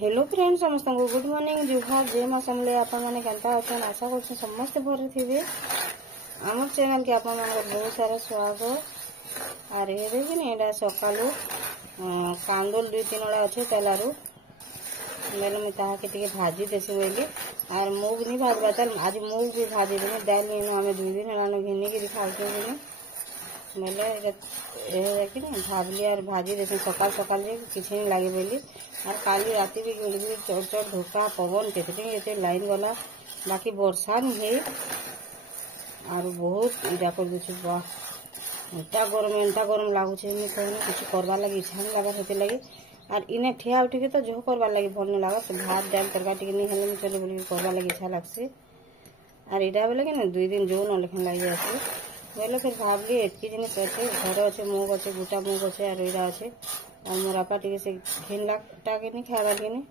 Hello friends समस्त को good morning जुहार जय माँ समले आपण मैंने केंता अच्छे आशा कर समस्त भर थे आम चैनल के आप बहुत सारा स्वागत आर ये देखिए यहाँ सकालू कांदुल 2-3 ओड़ा अच्छे तेलारू बेले मुझे टे भाजी देसी बोली आर मुग नहीं भाजवा चल आज मुग भी भाजी देने दाल आम 2 दिन है घिनिकी खाऊ बेले कि भावली और भाजी देते सकाल सकाल किसी नहीं लगे बोली और काली राति भी गिड़ चढ़ चढ़ धोका पवन के लाइन गला बाकी वर्षा नहीं है और बहुत इटा कर दे एंता गरम लगुच किसी करवा लगे इच्छा नहीं लगा से लगे और इन्हें ठिया उठिके तो जो करवा लगे भल नहीं लगा भात डाल तरकारी नहीं हेल्ले चले बोल करवा लगे इच्छा लगसे और इटा बोले कि 2 दिन जो न लेखन लगे आसे बोले फिर भावली एतकी जिनिस अच्छे घर अच्छे मुग अच्छे गोटा मुग अच्छे और इरा अच्छे और मोर आपा टे से घिनलाटा के नहीं खाबार के नहीं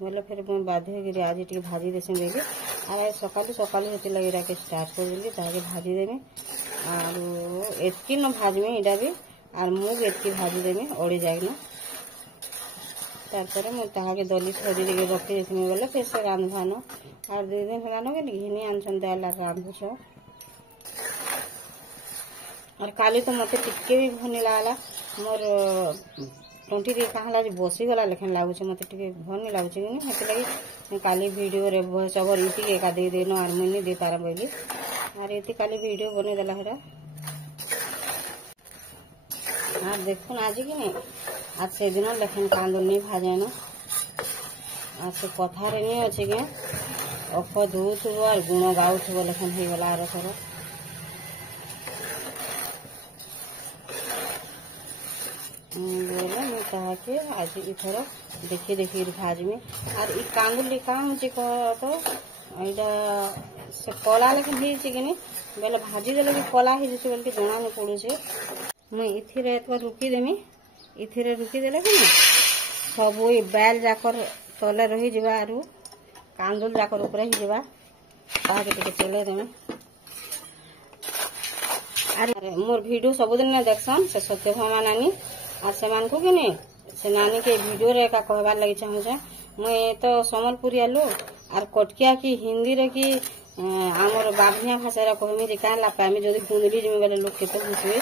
बोले फिर मुझे बाध्य होकर आज टे भाजी देसी बेगे और सकालू सकालू से लगे के स्टार्ट कर देली ताकि भाजी देमी और एतकी न भाजमी इटा भी और मुग एतकी भाजी देमी ओड़ी जाए तार मुझे दली छड़ी देके रखी देती बोले फिर से रांधवान और 2 दिन हेलानो कि घिनी आनसन दाल और रांधुछ और काली तो मत टिके भी भनी लगला मोर टंटी कहाँ बसी गला लेखन लगुच मत भनी लगुच कि लगे काली वीडियो रे भॉइस ओवर इति एका दे देन और मुझे दे पारा बोली और ये काली वीडियो बने देला हेरा और देखुन आज कि नहीं आज से दिन लेखन कांदुल नहीं भाजे न आज से कथा नहीं अच्छे कि अफ धोथ और गुण गाउथ लेखन हो गला आर थर बोले मुझे आज इथर देखी देखी भाजमी और इ कांदुल काम हो तो यहाँ से कला लेकिन हो बेले भाजी देले भी कला हो बोल के जना नहीं पड़ुचे मुई इथिरे रुकी देमी इथिरे रुकी देले कि सब बैल जाकर तले रही जावा आरु कांदुल जाकर ऊपर ही जावा ताके चले देमे अरे मोर वीडियो सबुदिन देखसन से सत्यभामा नानी और से को कि नहीं से नानी के वीडियो रे का कहबार लगी चाहूचे मुई तो समलपुरी आलू और कटकिया की हिंदी रे की आमर बाभिया भाषा कहमी जे क्या पामी जदि गुंदली जमी बेले लोग केते बुझे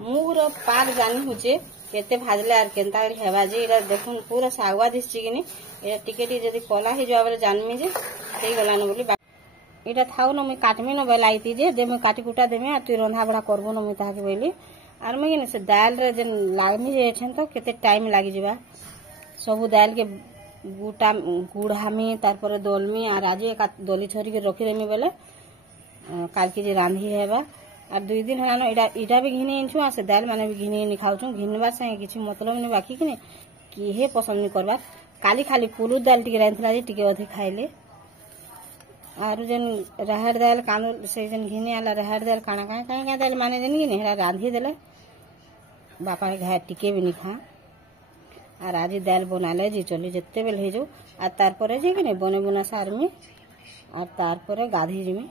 मुग रो पार जानी होचे केते भाजले और केनता हेबा जे इरा देखुन पूरा सागवा दिसछि कि नहीं टिके जदि कला ही जाबे जानमी जे सेई गलान बोली इटा थाउ न मुई काटमी न बेलाइती जे मुई काटी कुटा देमे और तु रंधा बड़ा करबो न मुई ताके बोली और मुई से दाल रे जे लागमी जे छन तो केते टाइम लागि जिबा सब दाल के गुटा गुड़ामी तारपर दलमी और आज एक दली छरी के रखी देमी बेले काल के जे रांधी हेबा और 2 दिन हेलानो इटा भी घिनी आनछु आ से दाल माने भी घिनी खाउछु घिनबा से किछि मतलब नहीं बाकी कि किहे पसंद नहीं करबा काली खाली कुलू दाल टिके रांधला जे टिके अधिक खाइले और जन रहर दाल कांदुल से जन घिने आला रहर दाल काना काना दाल माने जन कि हेरा रांधी देले बापा के घर टिके भी नहीं खा और आज दाल बना ले जी चली जिते बेल हो जाऊ और तारपर जे कि बने बुना सारमी और तारपर गाधी जिमी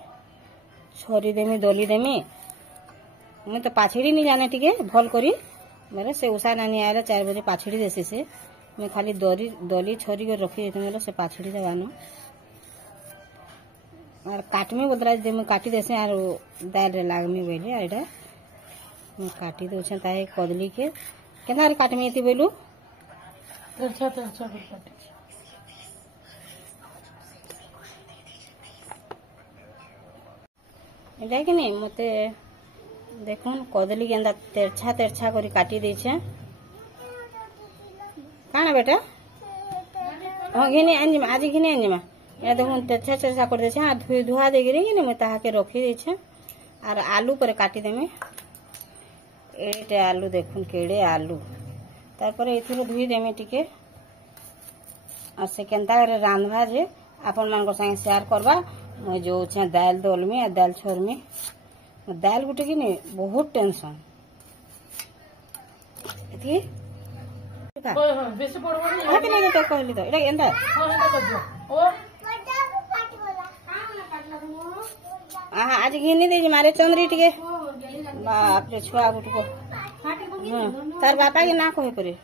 छरी देमी दली देमी मुझे तो पाछड़ी नहीं जाने टिके भल करी मेरे से उषा नानी आए 4 बजे पाछड़ी देसी से मैं खाली दली छरी के रखी देती मेरे से पाछड़ी देवानो और काटमी बोलता जे मुझे काटी देसे और दाल रे लागमी बोली एटा मैं काटी दे ताहे कदली के केना काटमी एती बोलू अच्छा काटी एटा कि नहीं मते देखुन कदली गेंदा तेरछा तेरछा करी काटी देछे काना बेटा हाँ घिने आंजिमा आज घिने आंजिमा या देखुन तेरछा तेरछा कर देछे आ धुई धुआ देगी रे कि मैं ताके रखी देछे और आलू पर काटी देमे एटे आलू देखुन केड़े आलू तारपर एथिरो धुई देमे टिके और से केनता रांधवा जे आपन मान संगे शेयर करबा मैं जो दाल दलमी और दाल छोड़मी दाल गुटे कि नहीं बहुत टेंशन कहली तो इटा एंदा आज घिनी दे मारे चंद्री टिके बाप रे छुआ गुटको तार बापा के ना कहे परे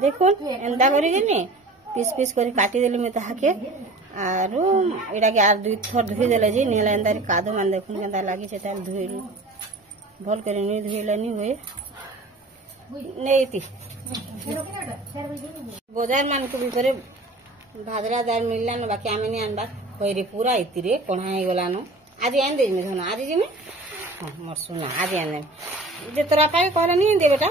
देखो एंता करी पीस पीस कर काटी देली मैं ताके आरो एटा के आर दुई थर धुई देले जे नेला एंता कादो मान देखुन केंता लागी छै ताल धुई भल करे नहीं धुईलानी हुए नहीं बजार मान को भीतर भादरा दाल मिलला न बाकी आमे नहीं आनबा कइरे पूरा इतिरे कोणा हे गला न आज आन दे में धोना आज जी में हां मोर सुना आज आने जे तोरा पाए कहले नहीं दे बेटा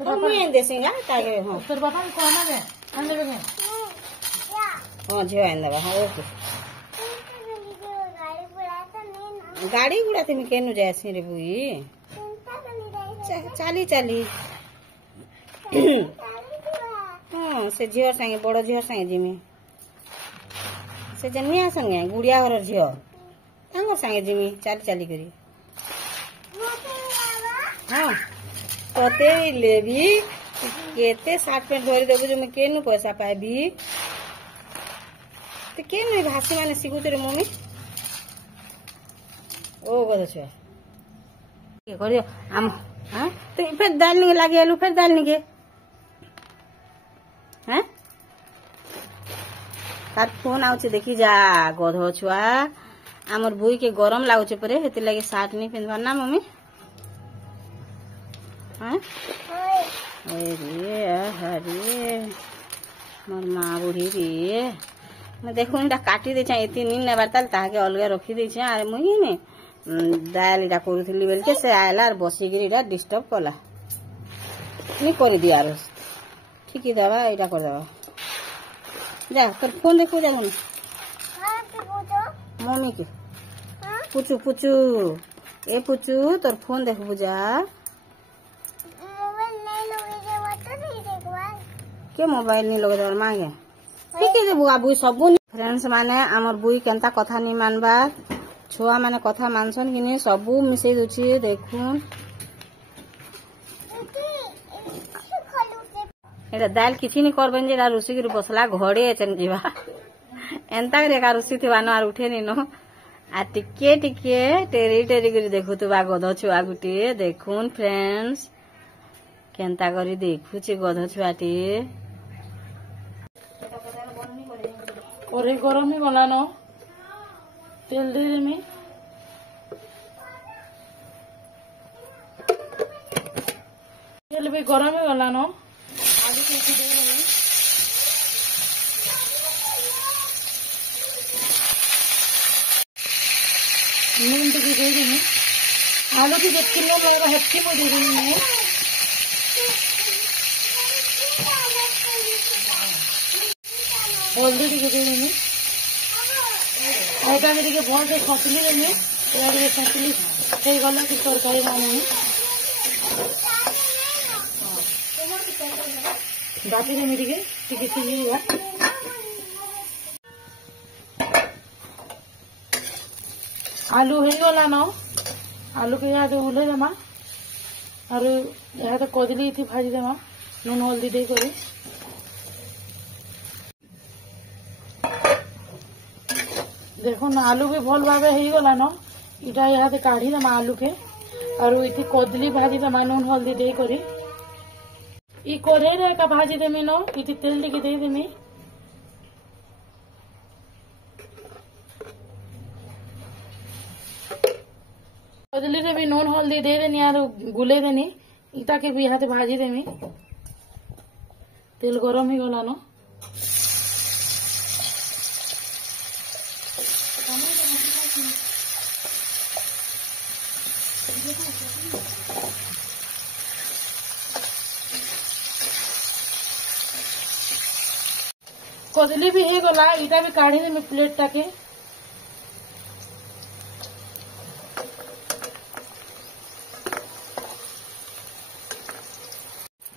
तो मैं दे सिंगा ताके हां तोर बाबा को कहना दे आन देबे के हां जे आन देबा हां ओके गाड़ी गुड़ा तुम केनु जायसी रे बुई चाली चाली हाँ से झीर संगे बड़ झीर संगे जिमी से जनिया संगे गुड़िया घर झील तांगर संगे जिमी चाली चाली करी हाँ तते लेबी केते 60 पेंट धरी देबु जे मैं केनु पैसा पाबी तो केनु भाषी माने सिखु तेरे मम्मी ओ गद छुआ के करियो हम हां तो फिर दाल नहीं लागे आलू फिर दाल नहीं के हैं तार फोन आउचे देखी जा गध छुआ हमर बुई के गरम लागुचे परे हेति लागे साट नहीं पिनबा ना मम्मी हैं अरे हरे मोर माँ बुढ़ी रे मैं देखो इटा काटी दे एति नीन नेबार ताल ताके अलगे रखी दे अरे मुई ने दाल इटा करूथली बेल के से आयला और बसिगिरी इटा डिस्टर्ब कला नहीं कर दिया आरो ठीक ही दवा इटा कर दवा जा तोर फोन देखो जा मम्मी के पुचू पुचू ए पुचू तोर फोन देख बुझा के मोबाइल नहीं लगे तोर मांगे ठीक है बुआ बुई सब फ्रेंड्स माने हमर बुई केनता कथा नहीं मानबा छुआ माने कथा मानसन कि नहीं सबू मिसई दुची देखुन एटा दाल किछि नहीं करबन जे रुसी के बसला घड़े चन जीवा एंता रे का रुसी थिबा न आर उठे नहीं न आ टिके टिके टेरी टेरी करी देखु तुबा गध छुआ गुटी देखुन फ्रेंड्स केनता करी देखुची गध छुआटी और गरम ही गला न तेल दे में तेल भी गरम ही गला न आलू के दे नून टिके दे देंगे आलू की जब किलो लगेगा हट्टी को दे देंगे हल्दी टिके दे देंगे आटा में टिके बहुत से खसली देंगे यार खसली कई गला की तरकारी बनाने बाकी में टिके टिके सीझेगा आलू हो गला न आलू के यहाँ उल्हे देमा और यहाँ तो कदली थी भाजी देमा नून हल्दी दे कर देखो ना आलू भी भल भाव हो गला न इटा यहाँ काढ़ी देमा आलू के और इति कदली भाजी देमा नून हल्दी दे कर ई कढ़ई का भाजी देमी न इति तेल टिके दे देमी कदली रे भी नून हल्दी दे देनी और गुले देनी इटा के भी हाथ भाजी देमी तेल गरम ही गला न कदली भी है गला इटा भी काढ़ी देमी प्लेट टाके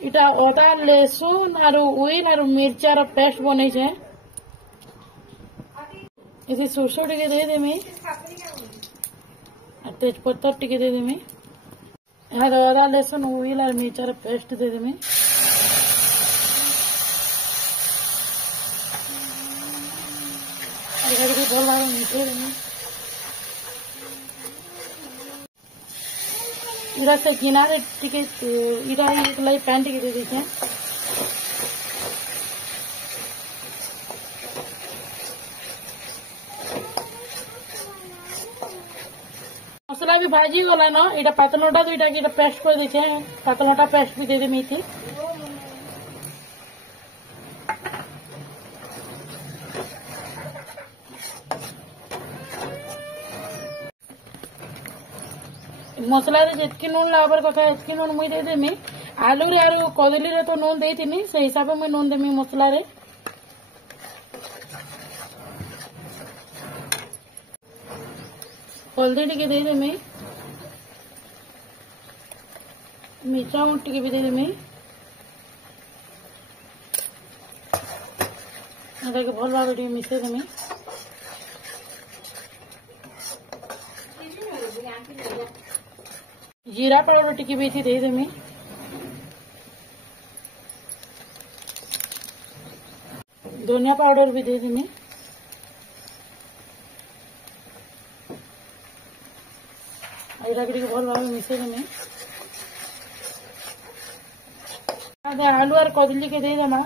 इटा ओटा लहसुन और उइन और मिर्चार पेस्ट बने छे इसी सरसों टिके दे देमी और तेजपत्ता टिके दे देमी यहाँ अदा लहसुन उइन और मिर्चार पेस्ट दे देमी भल भाव मिठे देमी इरा से गिनारे टिके इरा लाई पैन टिके दे दीजिए। मसला भी भाजी गला न इटा पातलोटा दुईटा की पेस्ट कर दीजिए। पातलोटा पेस्ट भी दे दे मेथी। मसला जितकी नून लाबर कथा इतकी नून मुई दे देमी। आलू रे आरु कदली रे तो नून देती से हिसाब में नून देमी मसला रे। हल्दी टिके दे देमी। मिर्चा गुंड टिके भी दे देमी। एटाके भल भाव टिके मिसई देमी। जीरा पाउडर टिके भी दे देमी। धनिया पाउडर भी दे देमी। भल भाव मिसई देमी। आलू और कदली के दे देमा।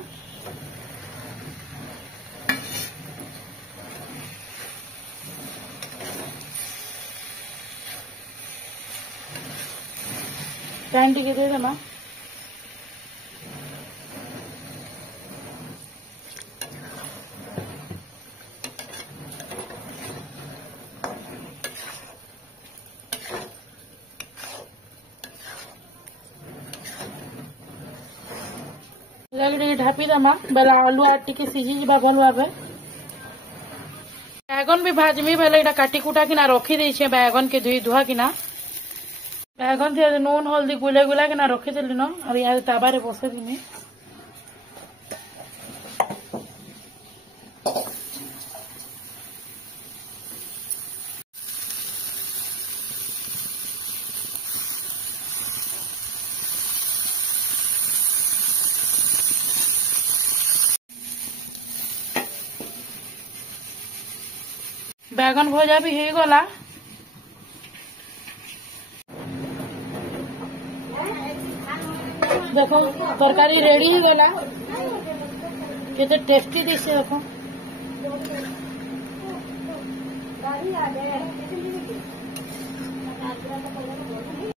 पैन टिके दे देमा। ढापी देमा बेला आलू आर टिके सिझी जा भल भाव। बैगन भी भाजमी बेले काटी कुटा किना रखी देछे। बैगन के धुई धुआ किना बैगन से नून हल्दी गुला गुला किना रखी देली न और यहाँ तावा रे बसे दिमी। बैगन भजा भी हो गला। देखो तरकारी रेडी ही गला। केते टेस्टी डिश देखो।